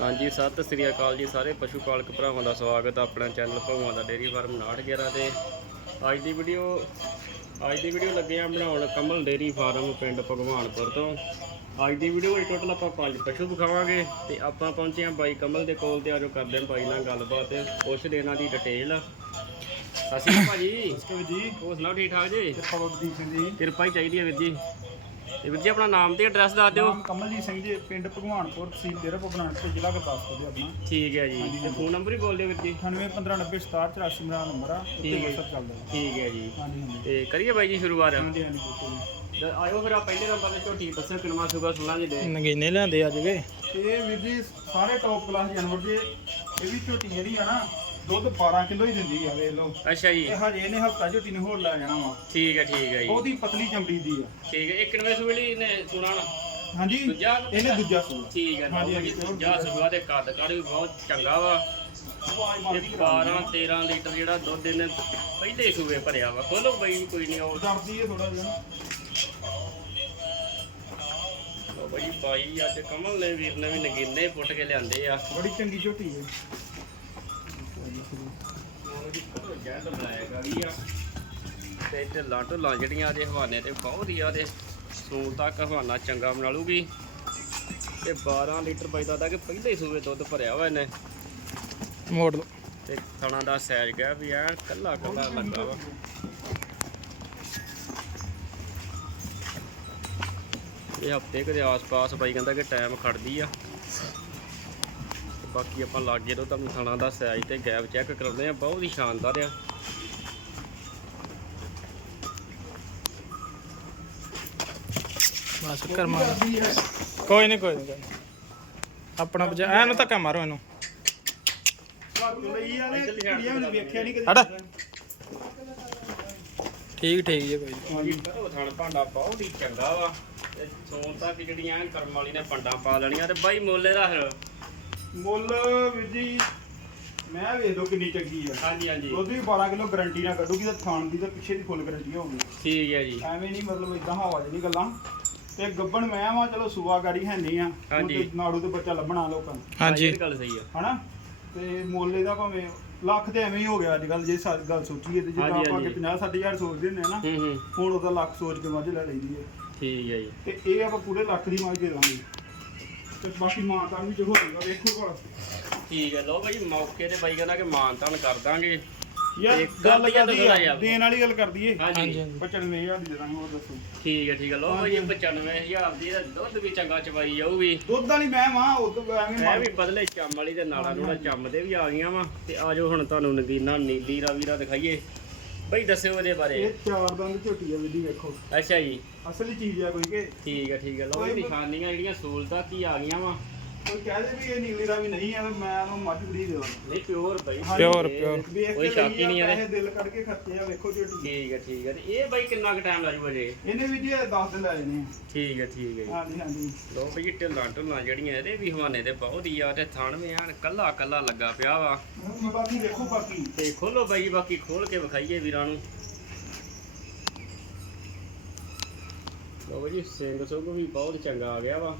ਹਾਂਜੀ ਸਤਿ ਸ੍ਰੀ ਅਕਾਲ ਜੀ ਸਾਰੇ ਪਸ਼ੂ ਪਾਲਕ ਭਰਾਵਾਂ ਦਾ ਸਵਾਗਤ ਹੈ ਆਪਣਾ ਚੈਨਲ ਭਗਵਾਨ ਦਾ ਡੇਰੀ ਫਾਰਮ 911 ਤੇ। ਅੱਜ ਦੀ ਵੀਡੀਓ ਅੱਜ ਦੀ ਵੀਡੀਓ ਲੱਗੇ ਆ ਬਣਾਉਣ ਕਮਲ ਡੇਰੀ ਫਾਰਮ ਪਿੰਡ ਭਗਵਾਨਪੁਰ ਤੋਂ। ਅੱਜ ਦੀ ਵੀਡੀਓ ਵਿੱਚ ਟੋਟਲ ਆਪਾਂ ਪੰਜ ਪਸ਼ੂ ਦਿਖਾਵਾਂਗੇ ਤੇ ਆਪਾਂ ਪਹੁੰਚੇ ਆ ਬਾਈ ਕਮਲ ਦੇ ਕੋਲ ਤੇ ਆਜੋ ਕਰਦੇ ਹਾਂ ਬਾਈ ਨਾਲ ਗੱਲਬਾਤ ਪੁੱਛਦੇ ਇਹਨਾਂ ਦੀ ਡਿਟੇਲ ਅਸੀਂ ਭਾਜੀ। ਨਮਸਕਾਰ ਜੀ। ਹੋਰ ਸੁਣਾਓ ਠੀਕ ਠਾਕ ਜੀ? ਸਿੰਘ ਜੀ। ਕਿਰਪਾ ਹੀ ਚਾਹੀਦੀ ਹੈ ਵੀਰ ਜੀ। ਤੇ ਵੀਰ ਜੀ ਆਪਣਾ ਨਾਮ ਤੇ ਐਡਰੈਸ ਦੱਸ ਦਿਓ। ਨਾਮ ਕਮਲਜੀਤ ਸਿੰਘ ਜੀ ਪਿੰਡ ਭਗਵਾਨਪੁਰ ਤਹਿਸੀਲ ਡੇਰਾ ਭਗਵਾਨਪੁਰ ਜ਼ਿਲ੍ਹਾ ਗੁਰਦਾਸਪੁਰ ਜੀ ਆਪਣਾ। ਠੀਕ ਹੈ ਜੀ। ਤੇ ਫੋਨ ਨੰਬਰ ਹੀ ਬੋਲ ਦਿਓ ਵੀਰ ਜੀ। 9815906784 ਮੇਰਾ ਨੰਬਰ ਆ ਹੈ। WhatsApp ਚੱਲਦਾ ਠੀਕ ਹੈ ਜੀ। ਹਾਂਜੀ ਤੇ ਕਰੀਏ ਬਾਈ ਜੀ ਸ਼ੁਰੂਆਤ? ਹਾਂਜੀ ਹਾਂਜੀ ਬਿਲਕੁਲ। ਤੇ ਆਇਓ ਫਿਰ ਆ ਪਹਿਲੇ ਨੰਬਰ ਤੇ ਝੋਟੀ ਦੱਸੋ ਕਿੰਨਾ ਸੁਗਾ ਸੁਣਾ ਜੀ ਦੇ ਨਗੀਨੇ ਲਿਆਂਦੇ ਅੱਜ ਗਏ ਇਹ ਵੀਰ ਜੀ ਸਾਰੇ ਟੌਪ ਕਲਾਸ ਜਾਨਵਰ ਜੀ ਇਹ ਵੀ ਝੋਟੀ ਜਿਹੜੀ ਆ ਨਾ ਦੁੱਧ 12 ਕਿਲੋ ਹੀ ਦਿੰਦੀ ਆ ਵੇਖ ਲਓ। ਅੱਛਾ ਜੀ। ਇਹ ਹਜੇ ਇਹਨੇ ਹਫਤਾ ਝੋਟੀ ਨੇ ਹੋਰ ਲੈ ਜਾਣਾ ਵਾ। ਠੀਕ ਹੈ ਠੀਕ ਹੈ ਜੀ। ਉਹਦੀ ਪਤਲੀ ਚਮੜੀ ਦੀ ਆ। ਠੀਕ ਹੈ ਇੱਕ ਨਵੇਂ ਸੁਵੇਲੀ ਨੇ ਸੁਣਾ ਨਾ ਹਾਂਜੀ ਦੂਜਾ? ਇਹਨੇ ਦੂਜਾ ਸੂਆ ਠੀਕ ਹੈ ਹਾਂਜੀ, ਦੂਜਾ ਸੁਗਾ ਦੇ ਕੱਦ ਕਾੜ ਵੀ ਬਹੁਤ ਚੰਗਾ ਵਾ। ਤੇ 12 13 ਲੀਟਰ ਜਿਹੜਾ ਦੁੱਧ ਇਹਨੇ ਪਹਿਲੇ ਸੂਵੇ ਭਰਿਆ ਵਾ। ਖੋਲੋ ਬਾਈ ਕੋਈ ਨਹੀਂ ਆਉ ਡਰਦੀ ਹੈ ਥੋੜਾ ਜਿਹਾ। ਬਾਈ ਬਾਈ ਅੱਜ ਕਮਲ ਨੇ ਵੀਰ ਨੇ ਵੀ ਨਗੀਨੇ ਪੁੱਟ ਕੇ ਲਿਆਂਦੇ ਆ। ਬੜੀ ਚੰਗੀ ਝੋਟੀ ਹੈ ਆ ਤੇ ਇੱਥੇ ਲਾਟੋ ਲਾਂ ਜਿਹੜੀਆਂ ਦੇ ਹਵਾਨੇ ਤੇ ਬਹੁਤ ਹੀ ਆ ਤੇ ਸੂਲ ਤੱਕ ਹਵਾਨਾ ਚੰਗਾ ਬਣਾ ਲੂਗੀ ਤੇ 12 ਲੀਟਰ ਬਚਦਾ ਦਾ ਕਿ ਪਹਿਲੇ ਹੀ ਸੂਵੇ ਦੁੱਧ ਭਰਿਆ ਹੋਇਆ ਇਹਨੇ। ਮੋੜ ਦੋ। ਤੇ ਥਣਾ ਦਾ ਸੈਜ ਗਿਆ ਵੀ ਐ ਕੱਲਾ ਕੱਲਾ ਲੱਗਾ ਵਾ। ਇਹ ਹਫ਼ਤੇ ਦੇ ਆਸ-ਪਾਸ ਬਾਈ ਕਹਿੰਦਾ ਕਿ ਟਾਈਮ ਖੜਦੀ ਆ। ਬਾਕੀ ਆਪਾਂ ਲਾਗੇ ਤੋਂ ਤੁਹਾਨੂੰ ਥਣਾ ਦਾ ਸਾਈਜ਼ ਤੇ ਗੈਪ ਚੈੱਕ ਕਰਾਉਂਦੇ ਆ ਬਹੁਤ ਹੀ ਸ਼ਾਨਦਾਰ ਆ। ਬਸ ਕਰ ਮਾਰ। ਕੋਈ ਨਹੀਂ ਕੋਈ ਨਹੀਂ ਆਪਣਾ ਬਜਾ ਐਨੂੰ ਧੱਕਾ ਮਾਰੋ ਇਹਨੂੰ। ਲਈ ਆ ਨੇ ਕੁੜੀਆਂ ਮੈਨੂੰ ਵੇਖਿਆ ਨਹੀਂ ਹਟ। ਕਦੇ ਠੀਕ ਠੀਕ ਜੀ ਕੋਈ। ਹਾਂਜੀ ਉਹ ਥਣ ਭਾਂਡਾ ਬਹੁਤ ਹੀ ਚੰਗਾ ਵਾ। ਤੇ ਸੋਨ ਤੱਕ ਜਿਹੜੀਆਂ ਕਰਮ ਵਾਲੀ ਨੇ ਪੰਡਾਂ ਪਾ ਲੈਣੀਆਂ ਤੇ ਬਾਈ ਮੋਲੇ ਦਾ ਫਿਰ। ਮੁੱਲ ਵੀਰ ਜੀ ਮੈਂ ਵੇਖ ਲਓ ਕਿੰਨੀ ਚੰਗੀ ਆ। ਹਾਂਜੀ ਹਾਂਜੀ। ਦੁੱਧ ਵੀ 12 ਕਿਲੋ ਗਾਰੰਟੀ ਨਾਲ ਕੱਢੂਗੀ ਤੇ ਥਾਣ ਦੀ ਤੇ ਪਿੱਛੇ ਦੀ ਫੁੱਲ ਗਾਰੰਟੀ ਹੋਊਗੀ। ਠੀਕ ਹੈ ਜੀ। ਐਵੇਂ ਨਹੀਂ ਮਤਲਬ ਇਦਾਂ ਹਵਾ ਜਿਹੜੀ ਗੱਲਾਂ। ਤੇ ਗੱਬਣ ਮੈਂ ਵਾਂ ਚਲੋ ਸੂਆ ਗਾੜੀ ਹੈ ਨਹੀਂ ਆ। ਹਾਂਜੀ। ਨਾੜੂ ਤੇ ਬੱਚਾ ਲੱਭਣਾ ਲੋਕਾਂ ਨੂੰ। ਹਾਂਜੀ। ਇਹ ਗੱਲ ਸਹੀ ਆ। ਹਨਾ? ਤੇ ਮੁੱਲ ਇਹਦਾ ਭਾਵੇਂ ਲੱਖ ਤੇ ਐਵੇਂ ਹੀ ਹੋ ਗਿਆ ਅੱਜ ਕੱਲ ਜੇ ਸਾਰੀ ਗੱਲ ਸੋਚੀਏ ਤੇ ਜਿੱਦਾਂ ਆਪਾਂ। ਕਿ 50 60000 ਸੋਚਦੇ ਹੁੰਦੇ ਆ ਨਾ ਹੂੰ ਹੂੰ। ਹੁਣ ਉਹਦਾ ਲੱਖ ਸੋਚ ਕੇ ਮੱਝ ਲੈ ਲਈਦੀ ਹੈ ਠੀਕ ਹੈ ਜੀ। ਤੇ ਇਹ ਆਪਾਂ ਪੂਰੇ ਲੱਖ ਦੀ ਮੱਝ ਦੇ ਦਾਂਗੇ। ਤੇ ਬਾਕੀ ਮਾਂ ਵੀ ਜੋ ਹੋਏਗਾ ਵੇਖੋ ਭਲਾ। ਠੀਕ ਹੈ ਲੋ ਭਾਈ ਮੌਕੇ ਤੇ ਬਾਈ ਕਹਿੰਦਾ ਕਿ ਮਾਨ ਤਾਨ ਕਰ ਦਾਂਗੇ। ਯਾਰ ਗੱਲ ਕਰਦੀ ਆ ਯਾਰ। ਦੇਣ ਵਾਲੀ ਗੱਲ ਕਰ ਦਈਏ ਹਾਂਜੀ। ਹਾਂਜੀ ਹਾਂਜੀ। 95000 ਦੀ ਦੇ ਦਾਂਗੇ ਹੋਰ ਦੱਸੋ। ਠੀਕ ਹੈ ਠੀਕ ਹੈ ਲੋ ਭਾਈ 95000 ਦੀ ਦੁੱਧ ਵੀ ਚੰਗਾ ਚਵਾਈ ਜਾਊਗੀ। ਦੁੱਧ ਵਾਲੀ ਮੈਂ ਮਾਂ ਉਹ ਐਵੇਂ ਮੈਂ ਵੀ ਬਦਲੇ ਚੰਮ ਵਾਲੀ ਤੇ ਨਾਲਾ ਨੂਲਾ ਚੰਮ ਦੇ ਵੀ ਆ ਗਈਆਂ ਵਾ। ਤੇ ਆਜੋ ਹੁਣ ਤੁਹਾਨੂੰ ਨਗੀਨਾ ਨੀਲੀ ਰਾਵੀ ਦਾ ਦਿਖਾਈਏ। ਬਈ ਦੱਸਿਓ ਇਹਦੇ ਬਾਰੇ। ਇਹ ਚਾਰ ਦੰਦ ਝੋਟੀ ਆ ਵਿਧੀ ਵੇਖੋ। ਅੱਛਾ ਜੀ। ਅਸਲੀ ਚੀਜ਼ ਆ ਕੋਈ ਕਿ। ਠੀਕ ਹੈ ਠੀਕ ਹੈ ਲੋ ਇਹ ਨਿਸ਼ਾਨੀਆਂ ਜਿਹੜੀਆਂ ਸਹੂਲਤਾਂ ਕੀ ਆ ਗਈਆਂ ਵਾ? ਕੋਈ ਕਹਿ ਦੇ ਵੀ ਇਹ ਨੀਲੀ ਦਾ ਵੀ ਨਹੀਂ ਆ ਤੇ ਮੈਂ ਉਹਨੂੰ ਮੱਝ ਫਰੀ ਦੇ ਦਾਂ ਨਹੀਂ ਪਿਓਰ ਬਈ। Pure, ਇਹ pure। ਵੇਖ ਕੋਈ ਕੇ ਸ਼ੱਕ ਹੀ ਨਹੀਂ ਆ ਪੈਸੇ ਦਿਲ ਕੱਢ ਕੇ ਖਰਚੇ ਆ ਵੇਖੋ ਝੋਟੀ ਠੀਕ ਹੈ ਠੀਕ ਹੈ ਤੇ ਇਹ ਬਾਈ ਕਿੰਨਾ ਕੁ ਟਾਈਮ ਲੱਜੂਗਾ ਜੇ? ਇਹਨੇ ਵੀ ਜੀ 10 ਦਿਨ ਲੈ ਜਾਣੇ ਆ। ਠੀਕ ਹੈ ਠੀਕ ਹੈ ਜੀ। ਹਾਂਜੀ ਹਾਂਜੀ। ਲੋ ਭਈ ਢਿੱਲਾਂ ਢੁੱਲਾਂ ਜਿਹੜੀਆਂ ਇਹਦੇ ਵੀ ਹਵਾਨੇ ਤੇ ਬਹੁਤ ਹੀ ਆ ਤੇ ਥਣ ਵੀ ਐਨ ਕੱਲਾ ਕੱਲਾ ਲੱਗਾ ਪਿਆ ਵਾ। ਹੁਣ ਬਾਕੀ ਵੇਖੋ ਬਾਕੀ। ਤੇ ਖੋਲੋ ਬਾਈ ਬਾਕੀ ਖੋਲ ਕੇ ਵਿਖਾਈਏ ਵੀਰਾਂ ਨੂੰ। ਲੋ ਜੀ ਸਿੰਘ ਸੁਗ ਵੀ ਬਹੁਤ ਚੰਗਾ ਆ ਗਿਆ ਵਾ।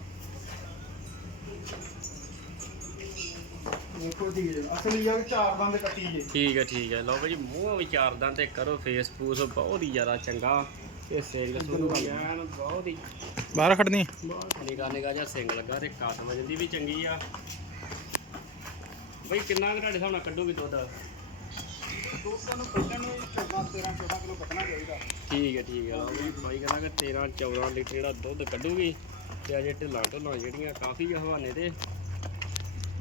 ਵੇਖੋ ਜੀ ਅਸਲੀ ਆ ਕਿ ਚਾਰ ਦੰਦ ਕੱਟੀ ਜੇ। ਠੀਕ ਹੈ ਠੀਕ ਹੈ ਲੋ ਭਾਈ ਮੂੰਹ ਵਿਚਾਰਦਾ ਤੇ ਕਰੋ ਫੇਸ ਫੂਸ ਬਹੁਤ ਹੀ ਜ਼ਿਆਦਾ ਚੰਗਾ। ਤੇ ਸਿੰਘ ਸੁਗ ਵੀ ਐਨ ਬਹੁਤ ਹੀ। ਬਾਹਰ ਖੜਨੀ ਨਿਗਾ ਨਿਗਾ ਜਿਹਾ ਸਿੰਘ ਲੱਗਾ ਤੇ ਕੱਦ ਵਜਨ ਦੀ ਵੀ ਚੰਗੀ ਆ। ਬਈ ਕਿੰਨਾ ਕੁ ਤੁਹਾਡੇ ਹਿਸਾਬ ਨਾਲ ਕੱਢੂਗੀ ਦੁੱਧ? ਦੋਸਤਾਂ ਨੂੰ ਕੱਢਣ ਨੂੰ 14 13 14 ਕਿਲੋ ਕੱਢਣਾ ਚਾਹੀਦਾ। ਠੀਕ ਹੈ ਠੀਕ ਹੈ। ਲਓ ਬਾਈ ਕਹਿੰਦਾ ਕਿ 13 14 ਲੀਟਰ ਜਿਹੜਾ ਦੁੱਧ ਕੱਢੂਗੀ ਤੇ ਅਜੇ ਢਿੱਲਾਂ ਢੁੱਲਾਂ ਜਿਹੜੀਆਂ ਕਾਫੀ ਆ ਹਵਾਨੇ ਤੇ।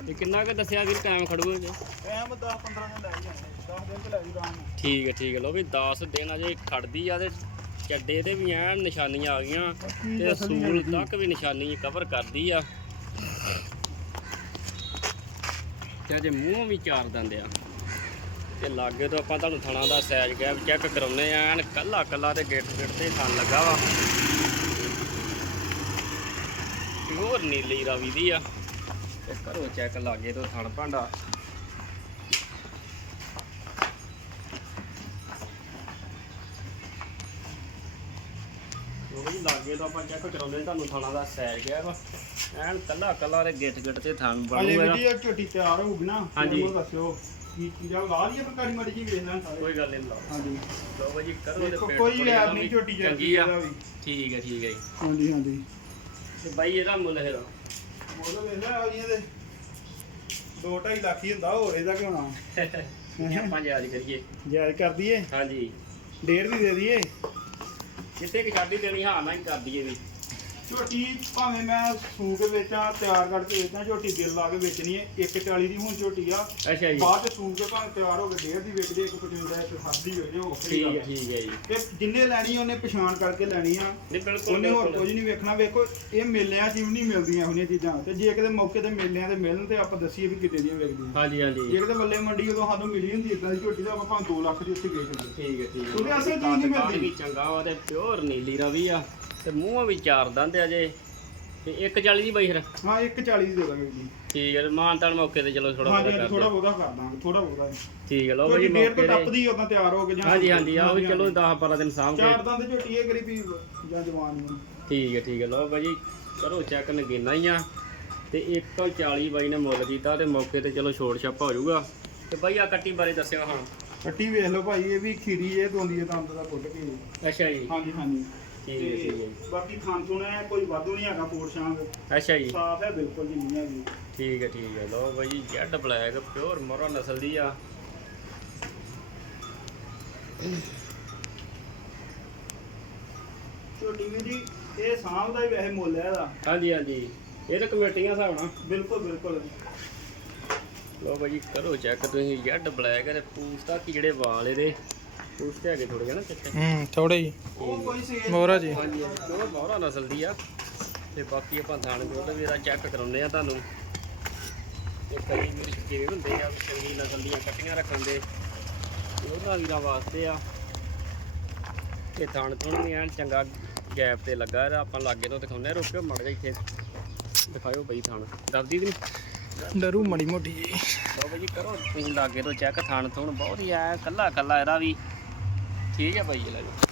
ਤੇ ਕਿੰਨਾ ਕੁ ਦੱਸਿਆ ਵੀਰ ਟਾਈਮ ਖੜੂਗੇ ਟਾਈਮ 10 15 ਦਿਨ ਲੈ ਜਾਂਦੇ 10 ਦਿਨ ਤੇ ਲੈ ਜੀ ਆਰਾਮ ਨਾਲ। ਠੀਕ ਹੈ ਠੀਕ ਹੈ। ਲਓ ਵੀ 10 ਦਿਨ ਅਜੇ ਖੜਦੀ ਆ ਤੇ ਚੱਡੇ ਤੇ ਵੀ ਐਨ ਨਿਸ਼ਾਨੀਆਂ ਆ ਗਈਆਂ ਤੇ ਸੂਲ ਤੱਕ ਵੀ ਨਿਸ਼ਾਨੀ ਕਵਰ ਕਰਦੀ ਆ। ਤੇ ਅਜੇ ਮੂੰਹ ਵੀ ਚਾਰ ਦਿੰਦੇ ਆ। ਤੇ ਲਾਗੇ ਤੋਂ ਆਪਾਂ ਤੁਹਾਨੂੰ ਥਣਾ ਦਾ ਸਾਈਜ਼ ਗੈਪ ਚੈੱਕ ਕਰਾਉਨੇ ਆ ਐਨ ਕੱਲਾ ਕੱਲਾ ਤੇ ਗਿੱਟ ਗਿੱਟ ਤੇ ਥਣ ਲੱਗਾ ਵਾ। ਹੋਰ ਨੀਲੀ ਰਾਵੀ ਦੀ ਆ। ਤੇ ਕਰੋ ਚੈੱਕ ਲਾਗੇ ਤੋਂ ਥਣ ਭਾਂਡਾ। ਉਹ ਵੀ ਲਾਗੇ ਤੋਂ ਆਪਾਂ ਚੈੱਕ ਕਰਾਉਂਦੇ ਤੁਹਾਨੂੰ ਥਾਣਾ ਦਾ ਸਾਈਜ਼ ਗਿਆ ਵਾ। ਐਨ ਕੱਲਾ ਕੱਲਾ ਦੇ ਗਿੱਟ ਗਿੱਟ ਤੇ ਥਣ ਬਣੂਗਾ। ਵੀ ਜੀ ਇਹ ਝੋਟੀ ਤਿਆਰ ਹੋਊਗੀ ਨਾ ਹਾਂਜੀ। ਦੱਸਿਓ। ਕੀ ਕੀ ਜਾ ਲਾ ਲਈਏ ਪ੍ਰਕਾਰੀ ਮੜੀ ਜੀ ਵੇਖ ਲੈਣ ਸਾਰੇ। ਕੋਈ ਗੱਲ ਨਹੀਂ ਲਾਓ। ਹਾਂਜੀ। ਲਓ ਭਾਜੀ ਕਰੋ ਤੇ ਦੇਖੋ, ਪੇਟ ਕੋਈ ਪੂਰੀ ਐਬ ਵੀ ਨਹੀਂ ਝੋਟੀ ਜਿਹੀ ਚੰਗੀ ਆ। ਇਹਦਾ ਵੀ। ਠੀਕ ਹੈ ਠੀਕ ਹੈ ਜੀ। ਹਾਂਜੀ ਹਾਂਜੀ। ਤੇ ਬਾਈ ਇਹਦਾ ਮੁੱਲ ਹੈਗਾ ਮੋਲ ਵੇਖ ਲੈ ਆ ਜੀਆਂ ਦੇ 2.5 ਲੱਖ ਹੀ ਹੁੰਦਾ ਹੋਰ ਇਹਦਾ ਕੀ ਹੋਣਾ ਇਹ ਆਪਾਂ ਯਾਦ ਕਰੀਏ। ਜਾਇਜ਼ ਕਰ ਦਈਏ। ਹਾਂਜੀ। ਡੇਢ ਦੀ ਦੇ ਦਈਏ। ਜਿੱਥੇ ਕਿ ਛਾਡੀ ਦੇਣੀ ਹਾਂ ਨਾ ਹੀ ਕਰ ਦਈਏ ਵੀ। ਝੋਟੀ ਭਾਵੇਂ ਮੈਂ ਸੂ ਕੇ ਵੇਚਾਂ ਤਿਆਰ ਕਰਕੇ ਵੇਚਾਂ ਝੋਟੀ ਦਿਲ ਲਾ ਕੇ ਵੇਚਣੀ ਹੈ। 140 ਦੀ ਹੁਣ ਝੋਟੀ ਆ। ਅੱਛਾ ਜੀ। ਬਾਅਦ ਚ ਸੂ ਕੇ ਭਾਵੇਂ ਤਿਆਰ ਹੋ ਕੇ ਡੇਢ ਦੀ ਵੇਚਦੇ 155 ਇੱਕ ਖਾਦੀ ਹੋ ਜੇ ਉਹ ਠੀਕ ਹੈ ਠੀਕ ਹੈ ਜੀ। ਤੇ ਜਿੰਨੇ ਲੈਣੀ ਉਹਨੇ ਪਛਾਣ ਕਰਕੇ ਲੈਣੀ ਆ। ਨਹੀਂ ਬਿਲਕੁਲ ਉਹਨੇ ਹੋਰ ਕੁਝ ਨਹੀਂ ਵੇਖਣਾ। ਵੇਖੋ ਇਹ ਮੇਲਿਆਂ 'ਚ ਵੀ ਨਹੀਂ ਮਿਲਦੀਆਂ ਜਿਹੀਆਂ ਚੀਜ਼ਾਂ। ਤੇ ਜੇ ਕਿਤੇ ਮੌਕੇ ਤੇ ਮੇਲਿਆਂ ਤੇ ਮਿਲਣ ਤੇ ਆਪਾਂ ਦੱਸੀਏ ਵੀ ਕਿਤੇ ਦੀਆਂ ਵੇਚਦੀਆਂ ਹਾਂਜੀ ਹਾਂਜੀ। ਜੇ ਕਿਤੇ ਮੱਲੇ ਮੰਡੀ ਉਦੋਂ ਸਾਨੂੰ ਮਿਲੀ ਹੁੰਦੀ ਇਦਾਂ ਦੀ ਝੋਟੀ ਦਾ ਆਪਾਂ ਭਾਵੇਂ 2 ਲੱਖ ਦੀ ਉੱਥੇ ਵੇਚ ਦਿੰਦੇ। ਠੀਕ ਹੈ ਠੀਕ ਹੈ। ਉਹਦੇ ਅਸਲ ਚੀਜ਼ ਨਹੀਂ ਮਿਲਦੀ। ਚੰਗਾ ਵਾ ਤੇ ਪਿਓਰ ਨੀਲੀ ਰਵੀ ਆ। ਤੇ ਮੂੰਹਾਂ ਵੀ ਚਾਰ ਦੰਦ ਆ ਜੇ। ਤੇ 140 ਦੀ ਬਾਈ ਫਿਰ। ਹਾਂ 140 ਦੀ ਦੇ ਦਾਂਗੇ ਜੀ। ਠੀਕ ਹੈ ਮਾਨ ਤਾਨ ਮੌਕੇ ਤੇ ਚਲੋ ਥੋੜਾ ਹਾਂਜੀ ਕਰ ਥੋੜਾ ਦਿਓ। ਬਹੁਤਾ ਕਰ ਦਾਂਗੇ ਥੋੜਾ ਬਹੁਤਾ ਠੀਕ ਹੈ ਲਓ ਤੋਂ ਮੌਕੇ ਤੇ। ਟੱਪਦੀ ਉਦੋਂ ਤਿਆਰ ਹੋ ਕੇ ਜਾਂ ਹਾਂਜੀ ਹਾਂਜੀ ਆ ਵੀ ਚਲੋ 10 12 ਦਿਨ ਸਾਂਭ ਕੇ ਚਾਰ ਦੰਦ ਝੋਟੀ ਇਹ ਗਰੀਬੀ ਜਾਂ ਜਵਾਨ ਨੂੰ ਠੀਕ ਹੈ ਠੀਕ ਹੈ ਲਓ ਭਾਜੀ ਕਰੋ ਚੈੱਕ ਨਗੀਨਾ ਹੀ ਆ। ਤੇ 140 ਬਾਈ ਨੇ ਮੁੱਲ ਕੀਤਾ ਤੇ ਮੌਕੇ ਤੇ ਚਲੋ ਛੋੜ ਛਾਪਾ ਹੋ ਜਾਊਗਾ। ਤੇ ਬਾਈ ਆ ਕੱਟੀ ਬਾਰੇ ਦੱਸਿਓ ਹਾਂ। ਕੱਟੀ ਵੇਖ ਲਓ ਭਾਈ ਇਹ ਵੀ ਖੀਰੀ ਇਹ ਦੋਂਦੀ ਹੈ ਦੰਦ ਦਾ ਕੁੱਟ ਕੇ। ਅੱਛਾ ਜੀ। ਹਾਂਜੀ ਹਾਂਜੀ। ਠੀਕ ਹੈ ਠੀਕ ਹੈ। ਤੇ ਬਾਕੀ ਕੋਈ ਵਾਧੂ ਨਹੀਂ ਹੈਗਾ ਪੋਰ ਸ਼ਾਂਗ ਅੱਛਾ ਜੀ। ਸਾਫ਼ ਹੈ ਬਿਲਕੁਲ ਜੀ ਨਹੀਂ ਹੈਗੀ ਠੀਕ ਹੈ ਠੀਕ ਹੈ। ਲਓ ਬਾਈ ਜੈਡ ਬਲੈਕ ਪਿਓਰ ਮੋਰਾ ਨਸਲ ਦੀ ਆ। ਝੋਟੀ ਵੀ ਜੀ ਇਹ ਸਾਂਭ ਦਾ ਹੀ ਵੈਸੇ ਮੁੱਲ ਹੈ ਇਹਦਾ। ਹਾਂਜੀ ਹਾਂਜੀ। ਇਹ ਤਾਂ ਕਮੇਟੀਆਂ ਹਿਸਾਬ ਨਾਲ। ਬਿਲਕੁਲ ਬਿਲਕੁਲ। ਲਓ ਬਾਈ ਕਰੋ ਚੈੱਕ ਤੁਸੀਂ ਜੈਡ ਬਲੈਕ ਤੇ ਪੂਛ ਤੱਕ ਜਿਹੜੇ ਵਾਲ ਇਹਦੇ। ਤੇ ਹੈਗੇ ਥੋੜੇ ਜਿਹੇ ਨਾ ਹੂੰ ਥੋੜੇ ਮੋਹਰਾ ਜੀ। ਉਹ ਮੋਹਰਾ ਨਸਲ ਦੀ ਆ। ਤੇ ਬਾਕੀ ਆਪਾਂ ਥਾਣ ਕੋਲ ਵੀ ਇਹਦਾ ਚੈੱਕ ਕਰਾਉਂਦੇ ਆ ਤੁਹਾਨੂੰ। ਤੇ ਕਈ ਮੇਰੇ ਜਿਹੜੇ ਹੁੰਦੇ ਆ ਚੰਗੀ ਨਸਲ ਦੀਆਂ ਕੱਟੀਆਂ ਰੱਖਣ ਦੇ ਉਹਨਾਂ ਵੀਰਾਂ ਵਾਸਤੇ ਆ। ਤੇ ਥਾਣ ਥੁਣ ਵੀ ਐਨ ਚੰਗਾ ਗੈਪ ਤੇ ਲੱਗਾ ਇਹਦਾ। ਆਪਾਂ ਲਾਗੇ ਤੋਂ ਦਿਖਾਉਂਦੇ ਆ ਰੁਕਿਓ ਮੜ ਜਾ ਇੱਥੇ। ਦਿਖਾਇਓ ਬਈ ਥਾਣ। ਦਰਦੀ ਦੀ ਡਰੂ ਮੜੀ ਮੋਟੀ। ਜੀ ਬਈ ਕਰੋ ਤੁਸੀਂ ਲਾਗੇ ਤੋਂ ਚੈੱਕ ਥਾਣ ਥੁਣ ਬਹੁਤ ਹੀ ਆ ਕੱਲਾ ਕੱਲਾ ਇਹਦਾ ਵੀ। ਠੀਕ ਹੈ ਬਾਈ ਜੀ ਲੈ ਜਾਓ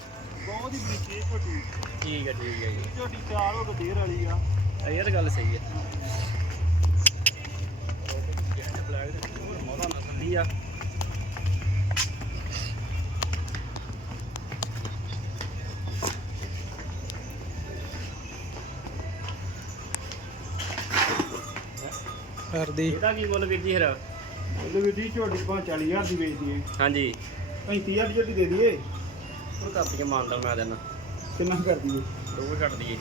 ਬਹੁਤ ਹੀ ਬਰੀਕੀ ਝੋਟੀ ਠੀਕ ਹੈ ਠੀਕ ਹੈ ਜੀ। ਝੋਟੀ ਤਿਆਰ ਹੋ ਕੇ ਦੇਰ ਵਾਲੀ ਆ। ਇਹ ਤਾਂ ਗੱਲ ਸਹੀ ਹੈ। ਬਲੈਕ ਦੇ ਮੋਹਰਾ ਨਸਲ ਦੀ ਆ ਕਰਦੀ। ਇਹਦਾ ਕੀ ਮੁੱਲ ਵੀਰ ਜੀ ਫਿਰ? ਉਹਦੇ ਵਿੱਚ ਝੋਟੀ ਭਾਂ 40000 ਦੀ ਵੇਚਦੀ ਹੈ ਹਾਂਜੀ। 35000 ਦੀ ਝੋਟੀ ਦੇ ਦਈਏ। ਉਹ ਕਰਦੀ ਹੈ ਮਾਨਦਾ ਮੈਂ ਦੇਣਾ ਕਿੰਨਾ ਕਰ ਦਈਏ? ਦੋ ਛੱਡ ਦਈਏ।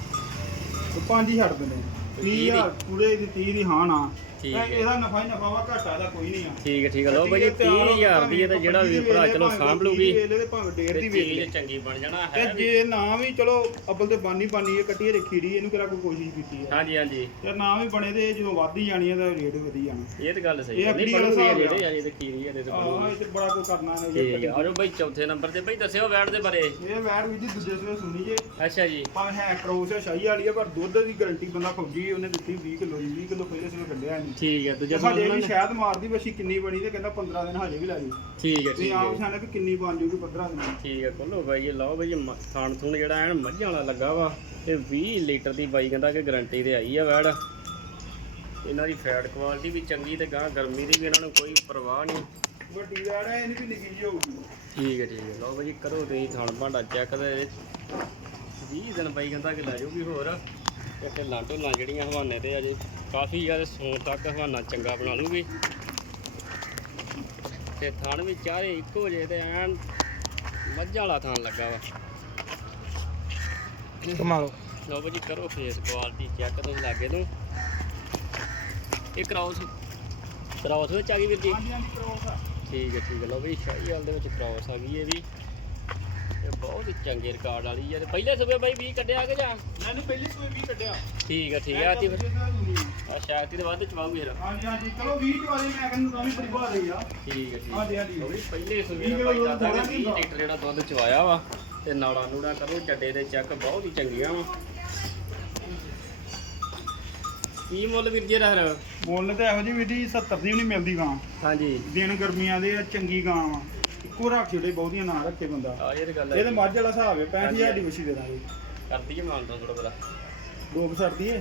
ਉਹ ਪੰਜ ਹੀ ਛੱਡ ਦਿੰਦੇ। ਤੀਹ ਦੀ? 30000 ਪੂਰੇ ਦੀ 30 ਦੀ ਹਾਂ ਨਾ। ਠੀਕ ਹੈ। ਇਹਦਾ ਨਫਾ ਹੀ ਨਫਾ ਵਾ ਘਾਟਾ ਦਾ ਕੋਈ ਨਹੀਂ ਆ। ਠੀਕ ਹੈ ਠੀਕ ਹੈ। ਲਓ 30000 ਦੀ ਜਿਹੜਾ ਵੀ ਭਰਾ ਚਲੋ ਸਾਂਭ ਲੂਗੀ ਵੇਲੇ ਤੇ ਭਾਵੇਂ ਡੇਢ ਤੇ ਦੀ ਵੇਚ। ਲੈ ਚੀਜ਼ ਚੰਗੀ ਬਣ ਜਾਣਾ ਤੇ ਹੈ ਵੀ। ਜੇ ਨਾ ਵੀ ਚਲੋ ਅਬਲ ਤੇ ਬਾਨੀ ਬਾਨੀ ਇਹ ਕੱਟੀ ਰੱਖੀ ਦੀ ਇਹਨੂੰ ਕਿਹੜਾ ਕੋਈ ਕੋਸ਼ਿਸ਼ ਕੀਤੀ ਹੈ? ਹਾਂਜੀ ਹਾਂਜੀ। ਤੇ ਨਾ ਵੀ ਬਣੇ ਤੇ ਜਦੋਂ ਵੱਧ ਹੀ ਜਾਣੀ ਹੈ ਤਾਂ ਰੇਟ ਵਧੀ ਜਾਣਾ। ਇਹ ਤਾਂ ਗੱਲ ਸਹੀ ਹੈ। ਨਹੀਂ ਬਣੂਗੀ ਹਿਸਾਬ ਜਿਹੜੇ ਆ। ਯਾਰ ਇਹ ਤਾਂ ਖੀਰੀ ਹੈ ਇਹ ਤਾਂ ਆਹ ਇਹ ਤੇ ਬੜਾ ਕੁ ਕਰਨਾ ਨੇ ਠੀਕ ਹੈ ਆਜੋ ਭਾਈ ਚੌਥੇ ਨੰਬਰ ਤੇ। ਭਾਈ ਦੱਸਿਓ ਵੈਟ ਦੇ ਬਾਰੇ। ਇਹ ਵੈਟ ਵੀ ਜੀ ਦੂਜੇ ਸਵੇ ਸੁਣੀ ਜੇ। ਅੱਛਾ ਜੀ। ਭਾਵੇਂ ਹੈ ਕਰੋਸ ਹੈ ਸ਼ਾਹੀ ਵਾਲੀ ਹੈ ਪਰ ਦੁੱਧ ਦੀ ਗਾਰੰਟੀ ਬੰਦਾ ਫੌਜੀ ਉਹਨੇ ਦਿੱਤੀ 20 ਕਿਲੋ ਦੀ 20 ਕਿਲੋ ਪਹਿਲੇ ਸਵੇ ਕੱਢਿਆ ਇਹਨੇ ਠੀਕ ਹੈ ਦੂਜਾ ਸਾਡੇ ਵੀ ਸ਼ਾਇਦ ਮਾਰਦੀ ਬੱਛੀ ਕਿੰਨੀ ਬਣੀ ਤੇ ਕਹਿੰਦਾ 15 ਦਿਨ ਹਜੇ ਵੀ ਲਾ ਜੀ ਠੀਕ ਹੈ ਤੁਸੀਂ ਆਪ ਸਿਆਣੇ ਵੀ ਕਿੰਨੀ ਬਣ ਜੂਗੀ 15 ਦਿਨ। ਠੀਕ ਹੈ ਕੋਲੋ ਬਾਈ ਇਹ ਲਓ ਬਾਈ ਥਾਣ ਥੂਣ ਜਿਹੜਾ ਐਨ ਮੱਝਾਂ ਵਾਲਾ ਲੱਗਾ ਵਾ ਤੇ 20 ਲੀਟਰ ਦੀ ਬਾਈ ਕਹਿੰਦਾ ਕਿ ਗਾਰੰਟੀ ਤੇ ਆਈ ਆ ਵੈੜ। ਇਹਨਾਂ ਦੀ ਫੈਟ ਕੁਆਲਿਟੀ ਵੀ ਚੰਗੀ ਤੇ ਗਾਂ ਗਰਮੀ ਦੀ ਵੀ ਇਹਨਾਂ ਨੂੰ ਕੋਈ ਪਰਵਾਹ ਨਹੀਂ। ਵੱਡੀ ਵੈਟ ਹੈ ਇਹਨੀ ਵੀ ਨਿੱਕੀ ਜਿਹੀ ਹੋਊਗੀ। ਠੀਕ ਹੈ ਠੀਕ ਹੈ ਲਓ ਬਾਈ ਕਰੋ ਤੁਸੀਂ ਥਾਣ ਭਾਂਡਾ ਚੈੱਕ ਤੇ। 20 ਦਿਨ ਬਾਈ ਕਹਿੰਦਾ ਕਿ ਲੈ ਜਾਊਗੀ ਹੋਰ। ਤੇ ਢਿੱਲਾਂ ਢੁੱਲਾਂ ਜਿਹੜੀਆਂ ਹਵਾਨੇ ਤੇ ਅਜੇ ਕਾਫੀ ਜ਼ਿਆਦਾ ਸੌਣ ਤੱਕ ਹਵਾਨਾ ਚੰਗਾ ਬਣਾ ਲੂਗੀ ਤੇ ਥਣ ਵੀ ਚਾਰੇ ਇੱਕੋ ਜੇ ਤੇ ਐਨ ਮੱਝਾਂ ਵਾਲਾ ਥਾਣ ਲੱਗਾ ਵਾ। ਕਮਾ ਲਓ ਲਓ ਭਾਜੀ ਕਰੋ ਫੇਸ ਕੁਆਲਿਟੀ ਚੈੱਕ ਤੁਸੀਂ ਲਾਗੇ ਤੋਂ। ਇਹ ਕਰਾਉਸ ਕਰਾਉਸ ਵਿੱਚ ਆ ਗਈ ਵੀਰ ਜੀ? ਹਾਂਜੀ ਹਾਂਜੀ ਕਰੋਸ ਆ। ਠੀਕ ਹੈ ਠੀਕ ਹੈ। ਲਓ ਭਾਈ ਸ਼ਾਹੀਵਾਲ ਦੇ ਵਿੱਚ ਕਰਾਉਸ ਆ ਗਈ ਇਹ ਵੀ। ਇਹ ਬਹੁਤ ਹੀ ਚੰਗੇ ਰਿਕਾਰਡ ਵਾਲੀ ਤੇ ਪਹਿਲੇ ਸਵੇ ਬਾਈ 20 ਕੱਢਿਆ ਕਿ ਜਾਂ? ਨਹੀਂ ਨਹੀਂ ਪਹਿਲੀ ਸੂਈ ਵੀ ਕੱਢਿਆ। ਠੀਕ ਆਤੀ ਆ। ਆ ਸ਼ਾਇਦ ਤੇ ਵੱਧ ਚਵਾਉਂਗੇ ਫਿਰ। ਹਾਂਜੀ ਹਾਂਜੀ। ਚਲੋ 20 ਚਵਾਲੇ ਮੈਂ ਕਹਿੰਦਾ ਤਾਂ ਵੀ ਬੜੀ ਬਾਤ ਰਹੀ ਆ। ਠੀਕ ਹੈ ਠੀਕ ਹਾਂਜੀ ਹਾਂਜੀ। ਲਓ ਵੀ ਪਹਿਲੇ ਸਵੇ ਵੀਹ ਦਾ ਦਾਦਾ ਨੇ 20 ਲੀਟਰ ਜਿਹੜਾ ਦੁੱਧ ਚਵਾਇਆ ਵਾ ਤੇ ਨਾੜਾ ਨੂੜਾ ਕਰੋ ਚੱਡੇ ਦੇ ਚੈੱਕ ਬਹੁਤ ਹੀ ਚੰਗੀਆਂ ਵਾ। ਕੀ ਮੁੱਲ ਵੀਰ ਜੀ ਦਾ ਫਿਰ? ਮੁੱਲ ਤਾਂ ਇਹੋ ਜਿਹੀ ਵਿਧੀ 70 ਦੀ ਵੀ ਨਹੀਂ ਮਿਲਦੀ ਗਾਂ। ਹਾਂਜੀ। ਦਿਨ ਗਰਮੀਆਂ ਦੇ ਆ, ਚੰਗੀ ਗਾਂ ਵਾ। ਇੱਕੋ ਰੱਖ ਛੋੜੇ ਬਹੁਤੀਆਂ ਨਾ ਰੱਖੇ ਬੰਦਾ। ਆ ਇਹ ਤਾਂ ਗੱਲ ਹੈ ਇਹਦੇ ਮੱਝ ਵਾਲਾ ਹਿਸਾਬ ਹੈ 65000 ਦੀ ਵਛੀ ਦੇ ਦਾਂਗੇ। ਕਰਦੀ ਹੈ ਮਾਨ ਤੋਂ ਥੋੜਾ ਬੜਾ ਕੁ ਸਰਦੀ ਏ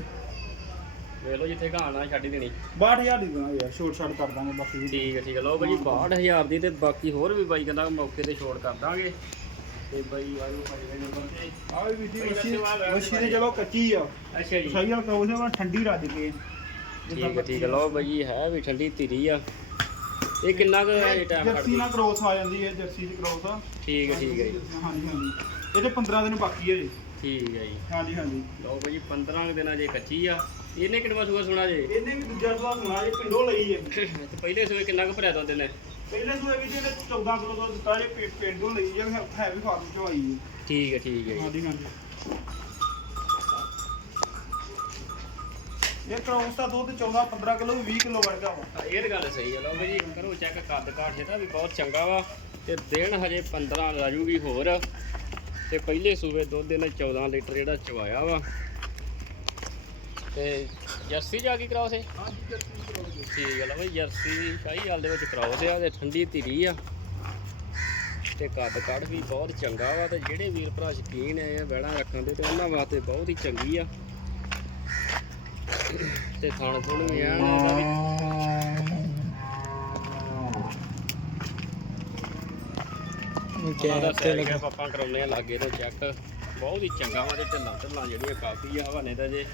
ਵੇਖ ਲਓ ਜਿੱਥੇ ਘਾਣਾ ਛੱਡ ਹੀ ਦੇਣੀ। 62000 ਦੀ ਦੇਣਾ ਯਾਰ ਛੋਟ ਛੱਡ ਕਰ ਦਾਂਗੇ ਬਾਕੀ ਵੀ। ਠੀਕ ਹੈ ਠੀਕ ਹੈ। ਲਓ ਬਾਈ 62000 ਦੀ ਤੇ ਬਾਕੀ ਹੋਰ ਵੀ ਬਾਈ ਕਹਿੰਦਾ ਮੌਕੇ ਤੇ ਛੋੜ ਕਰ ਦਾਂਗੇ। ਤੇ ਬਾਈ ਆਇਓ ਭਾਈ ਦੇ ਨੰਬਰ ਤੇ। ਆਹ ਵੀ ਮੱਛੀ ਮੱਛੀ ਤੇ ਚਲੋ ਕੱਚੀ ਆ। ਅੱਛਾ ਜੀ। ਸਹੀ ਹਾਲ ਕਹੋ ਨਾ ਠੰਡੀ ਰੱਜ ਕੇ। ਠੀਕ ਹੈ ਠੀਕ ਹੈ। ਲਓ ਬਾਈ ਹੈ ਵੀ ਠੰਡੀ ਧੀਰੀ ਆ। ਇਹ ਕਿੰਨਾ ਕੁ ਹੈ ਟਾਈਮ ਜਰਸੀ ਨਾਲ ਕ੍ਰੋਸ ਆ ਜਾਂਦੀ ਹੈ ਜਰਸੀ ਦੀ ਕ੍ਰੋਸ ਆ। ਠੀਕ ਹੈ ਠੀਕ ਹੈ ਜੀ। ਹਾਂਜੀ ਹਾਂਜੀ ਇਹਦੇ 15 ਦਿਨ ਬਾਕੀ ਹੈ ਜੀ। ਠੀਕ ਹੈ ਜੀ। ਹਾਂਜੀ ਹਾਂਜੀ। ਲਓ ਬਾਈ 15 ਕੁ ਦਿਨਾਂ ਜੇ ਕੱਚੀ ਆ। ਇਹਨੇ ਕਿੰਨਾ ਸੂਆ ਸੁਣਾ ਜੇ? ਇਹਨੇ ਵੀ ਦੂਜਾ ਸਵਾਲ ਸੁਣਾ ਜੀ ਪਿੰਡੋਂ ਲਈ ਹੈ। ਤੇ ਪਹਿਲੇ ਸੂਏ ਕਿੰਨਾ ਕੁ ਭਰਿਆ ਦੁੱਧ ਨੇ ਪਹਿਲੇ ਸੂਏ ਵੀ ਜਿਹਨੇ 14 ਕਿਲੋ ਦੁੱਧ ਦਿੱਤਾ ਜੇ ਪਿੰਡੋਂ ਲਈ ਹੈ ਹੈ ਵੀ ਫਾਰਮ ਚੋਂ ਆਈ ਹੈ। ਠੀਕ ਹੈ ਠੀਕ ਹੈ ਹਾਂਜੀ ਹਾਂਜੀ। ਇਹ ਕ੍ਰੋਸ ਦਾ ਦੁੱਧ 14 15 ਕਿਲੋ 20 ਕਿਲੋ ਵਰਗਾ ਵਾ। ਇਹ ਤਾਂ ਗੱਲ ਸਹੀ ਹੈ ਲਓ ਬਾਈ ਕਰੋ ਚੈੱਕ ਕੱਦ ਕਾਠ ਇਹਦਾ ਵੀ ਬਹੁਤ ਚੰਗਾ ਵਾ ਤੇ ਦਿਨ ਹਜੇ 15 ਰਾਜੂਗੀ ਹੋਰ। ਤੇ ਪਹਿਲੇ ਸੂਬੇ ਦੁੱਧ ਇਹਨੇ 14 ਲੀਟਰ ਜਿਹੜਾ ਚਵਾਇਆ ਵਾ। ਤੇ ਜਰਸੀ ਜਾ ਕੇ ਕਰਾਓ ਸੇ ਠੀਕ ਹੈ ਲਓ ਬਾਈ ਜਰਸੀ ਸ਼ਾਹੀ ਹਾਲ ਦੇ ਵਿੱਚ ਕਰਾਓ ਤੇ ਆ ਤੇ ਠੰਡੀ ਧੀਰੀ ਆ। ਤੇ ਕੱਦ ਕੱਢ ਵੀ ਬਹੁਤ ਚੰਗਾ ਵਾ ਤੇ ਜਿਹੜੇ ਵੀਰ ਭਰਾ ਸ਼ਕੀਨ ਇਹ ਵਹਿਣਾ ਰੱਖਣ ਦੇ ਤੇ ਉਹਨਾਂ ਵਾਸਤੇ ਬਹੁਤ ਹੀ ਚੰਗੀ ਆ। ਤੇ ਥਣ ਥੁਣ ਵੀ ਐਨ ਇਹਦਾ ਵੀ। ਉਹਨਾਂ ਦਾ ਲੱਗਾ ਕੈਪ ਆਪਾਂ ਕਰਾਉਨੇ ਆ ਲਾਗੇ ਤੋਂ ਚੈੱਕ। ਬਹੁਤ ਹੀ ਚੰਗਾ ਵਾ ਤੇ ਢਿੱਲਾਂ ਢਿੱਲਾਂ ਜਿਹੜੀਆਂ ਕਾਫੀ ਆ ਹਵਾਨੇ ਦਾ ਜੇ।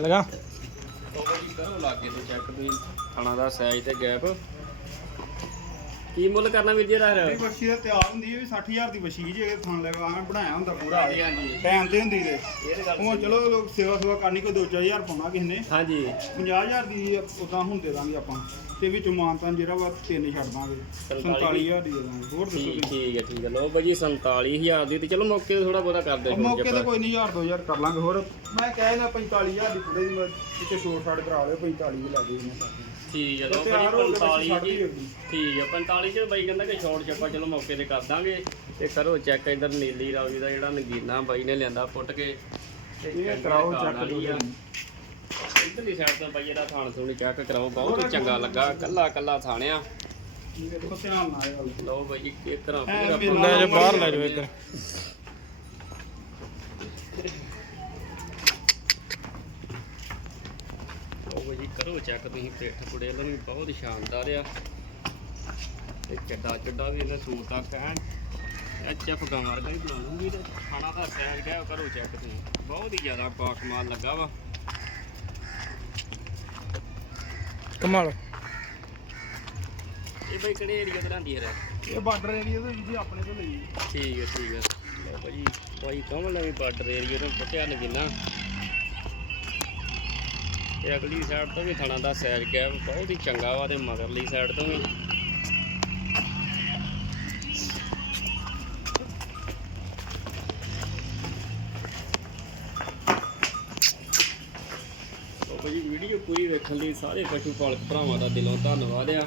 ਲਗਾ? ਉਹ ਜੀ ਕਰੋ ਲਾਗੇ ਤੋਂ ਚੈੱਕ ਤੁਸੀਂ। ਖਾਣਾ ਦਾ ਸਾਈਜ਼ ਤੇ ਗੈਪ ਕੀ ਮੁੱਲ ਕਰਨਾ ਵੀਰ ਜੀ ਇਹ ਇਹਦਾ ਬੱਛੀ ਦਾ ਤਿਆਰ ਹੁੰਦੀ ਹੈ ਵੀ 60000 ਦੀ ਬੱਛੀ ਜੇ ਇਹ ਥਣ ਲੈ ਆਵੇਂ ਬਣਾਇਆ ਹੁੰਦਾ ਪੂਰਾ। ਹਾਂਜੀ ਹਾਂਜੀ। ਟਾਈਮ ਤੇ ਹੁੰਦੀ ਤੇ। ਇਹ ਤਾਂ ਗੱਲ ਹੁਣ ਚਲੋ ਲੋਕ ਸੇਵਾ ਸੁਵਾ ਕਰਨੀ ਕੋਈ 2-4000 ਪਾਉਣਾ ਕਿਸੇ ਨੇ। ਹਾਂਜੀ। 50000 ਦੀ ਉਦਾਂ ਹੁਣ ਦੇ ਦਾਂਗੇ ਆਪਾਂ। ਤੇ ਵਿੱਚੋਂ ਮਾਨਤਾਂ ਜਿਹੜਾ ਵਾ ਤਿੰਨ ਛੱਡ ਦਾਂਗੇ 47000 ਦੀ ਦੇ ਦਾਂਗੇ। ਹੋਰ ਦੱਸੋ ਠੀਕ ਤੁਸੀਂ। ਠੀਕ ਹੈ ਠੀਕ ਹੈ। ਲੋ ਬਾਜੀ 47000 ਦੀ ਤੇ ਚਲੋ ਮੌਕੇ ਤੇ ਥੋੜਾ ਬਹੁਤਾ ਮੌਕੇ ਤੇ ਕੋਈ ਨਹੀਂ 1000 2000 ਕਰ ਲਾਂਗੇ। ਹੋਰ ਮੈਂ ਕਹਿ 45000 ਦੀ ਦੀ ਮੈਂ ਪਿੱਛੇ ਛੋਟ ਛਾੜ ਕਰਾ ਲਿਓ 45 ਦੀ ਲੈ ਗਈ ਠੀਕ ਹੈ ਲੋ ਤਿਆਰ ਹੋ ਬਾਜੀ ਗਏ 45 ਬੱਚੀ ਜੀ। ਛੱਡ ਠੀਕ ਹੈ 45 ਚ ਬਾਈ ਕਹਿੰਦਾ ਕਿ ਸ਼ਾਰਟ ਚੱਪਾ ਚਲੋ ਮੌਕੇ ਤੇ ਕਰ ਦਾਂਗੇ। ਤੇ ਕਰੋ ਚੈੱਕ ਇਧਰ ਨੀਲੀ ਰਾਵੀ ਦਾ ਜਿਹੜਾ ਨਗੀਨਾ ਬਾਈ ਨੇ ਲਿਆਂਦਾ ਪੁੱਟ ਕੇ। ਤੇ ਇਹ ਕਰਾਓ ਚੈੱਕ ਵਾਲੀ ਆ। ਇਧਰਲੀ ਸਾਈਡ ਤੋਂ ਬਾਈ ਇਹਦਾ ਥਾਣ ਥੂਣੀ ਚੈੱਕ ਕਰਾਓ ਬਹੁਤ ਹੀ ਚੰਗਾ ਲੱਗਾ। ਕੱਲਾ ਕੱਲਾ ਥਾਣਿਆ। ਦੇਖੋ ਧਿਆਨ ਨਾਲ ਇਹ ਗੱਲ ਲਓ ਬਾਈ ਇੱਕ ਤਰ੍ਹਾਂ ਐ ਪੂਰਾ ਵੀ ਪੂਰਾ ਲੈ ਜਾ ਬਾਹਰ ਲੈ ਜਾਓ ਇੱਧਰ। ਲਓ ਬਾਈ ਕਰੋ ਚੈੱਕ ਤੁਸੀਂ ਪੇਠ ਪੁੜੇ ਇਹਨਾਂ ਵੀ ਬਹੁਤ ਹੀ ਸ਼ਾਨਦਾਰ ਆ। ਤੇ ਚੱਡਾ ਚੱਡਾ ਵੀ ਇਹਦਾ ਸੂਟ ਆ ਕਹਿਣ। ਐਚ ਐਫ ਗਾਂ ਵਰਗਾ ਹੀ ਬਣਾ ਲੂੰਗੀ ਤੇ ਖਾਣਾ ਦਾ ਸਾਈਜ਼ ਗਿਆ ਕਰੋ ਚੈੱਕ ਤੁਸੀਂ। ਬਹੁਤ ਹੀ ਜ਼ਿਆਦਾ ਬਾਕਮਾਲ ਲੱਗਾ ਵਾ। ਕਮਾਲ ਇਹ ਬਾਈ ਕਿਹੜੇ ਏਰੀਆ ਤੇ ਰਹਿੰਦੀ ਹੈ ਇਹ ਬਾਰਡਰ ਏਰੀਆ ਦੇ ਜੀ ਆਪਣੇ ਤੋਂ ਲਈ ਠੀਕ ਹੈ ਠੀਕ ਹੈ ਲਓ ਭਾਜੀ ਭਾਈ ਕਮਲ ਵੀ ਬਾਰਡਰ ਏਰੀਆ ਤੋਂ ਪੁੱਟਿਆ ਨਗੀਨਾ ਤੇ ਅਗਲੀ ਸਾਈਡ ਤੋਂ ਵੀ ਥਣਾ ਦਾ ਸਾਈਜ਼ ਗਿਆ ਬਹੁਤ ਹੀ ਚੰਗਾ ਵਾ ਤੇ ਮਗਰਲੀ ਸਾਈਡ ਤੋਂ ਵੀ। ਵੀਡੀਓ ਵੇਖਣ ਲਈ ਸਾਰੇ ਪਸ਼ੂ ਪਾਲਕ ਭਰਾਵਾਂ ਦਾ ਦਿਲੋਂ ਧੰਨਵਾਦ ਆ।